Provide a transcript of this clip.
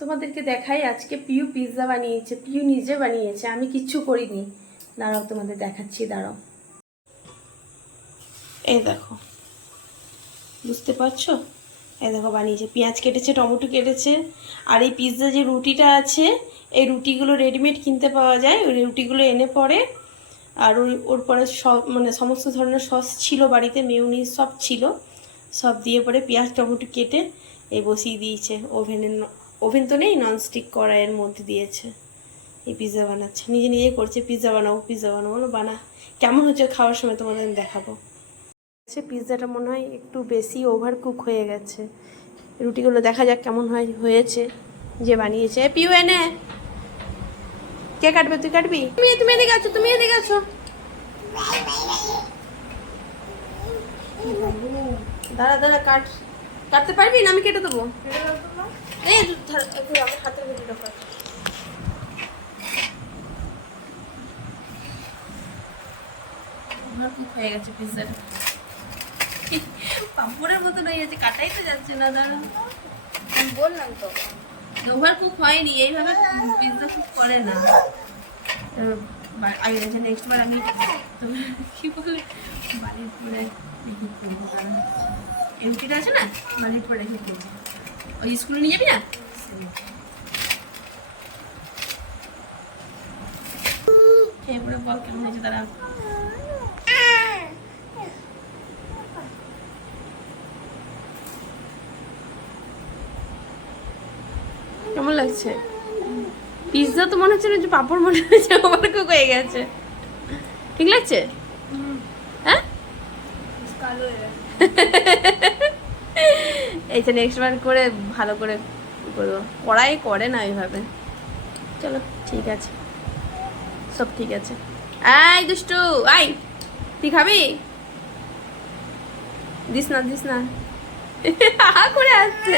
তোমাদেরকে দেখাই, আজকে পিউ পিৎজা বানিয়েছে। পিউ নিজে বানিয়েছে, আমি কিচ্ছু করিনি। দাঁড়াও তোমাদের দেখাচ্ছি, দাঁড়াও। এই দেখো, বুঝতে পারছো? এই দেখো বানিয়েছে, পেঁয়াজ কেটেছে, টমেটো কেটেছে। আর এই পিৎজা যে রুটিটা আছে, এই রুটিগুলো রেডিমেড কিনতে পাওয়া যায়। ওই রুটিগুলো এনে পরে আর ওর পরে সব মানে সমস্ত ধরনের সস ছিল বাড়িতে, মেয়োনিজ সব ছিল, সব দিয়ে পরে পেঁয়াজ টমেটো কেটে এই বসিয়ে দিয়েছে ওভেন তো নেই, ননস্টিক কড়াইয়ের মধ্যে দিয়েছে। এই পিৎজা বানাচ্ছে, নিজে নিজেই করছে। পিৎজা বানাবো বলো, বানা। কেমন হচ্ছে খাওয়ার সময় তোমাদের আমি দেখাবো। পিৎজাটা মনে হয় একটু বেশি ওভার কুক হয়ে গেছে। রুটিগুলো দেখা যাক কেমন হয়েছে। যে বানিয়েছে পিউ এনে, কে কাটবে? তুই কাটবি? তুমি এদিকে আছো, তুমি এদিকে আছো। দাঁড়া দাঁড়া, কাটতে পারবি না? আমি কেটে দেবো। এই আমার হাতের রুটিটা কাট। ওভার কুক হয়ে গেছে পিৎজাটা, পাম্পড়ের মতন হয়ে গেছে, কাটাই তো যাচ্ছে না। দাঁড়া, আমি বললাম তো ওভার কুক হয়নি, এইভাবে পিৎজা কুক করে না। আগে গেছে, নেক্সট বার আমি কি বলে বাড়ির পরে রেখে করবো। কারণ এই রুটিটা আছে না, বাড়ির পরে রেখে করবো। ওই স্কুলে নিয়ে যাবি না? খেয়ে পরে বল কেমন হয়েছে। তারা কেমন লাগছে? পিৎজা তো মনে হচ্ছে না, যে পাপড় মনে হচ্ছে ওভার কুক হয়ে গেছে। ঠিক লাগছে? হ্যাঁ, কালো হয়ে গেছে। এইটা নেক্সট বার করে ভালো করে করবো। কড়াই করে না এইভাবে। চলো ঠিক আছে, সব ঠিক আছে। আই দুষ্টু, আই তুই খাবি? দিস না, দিস না করে আসছে।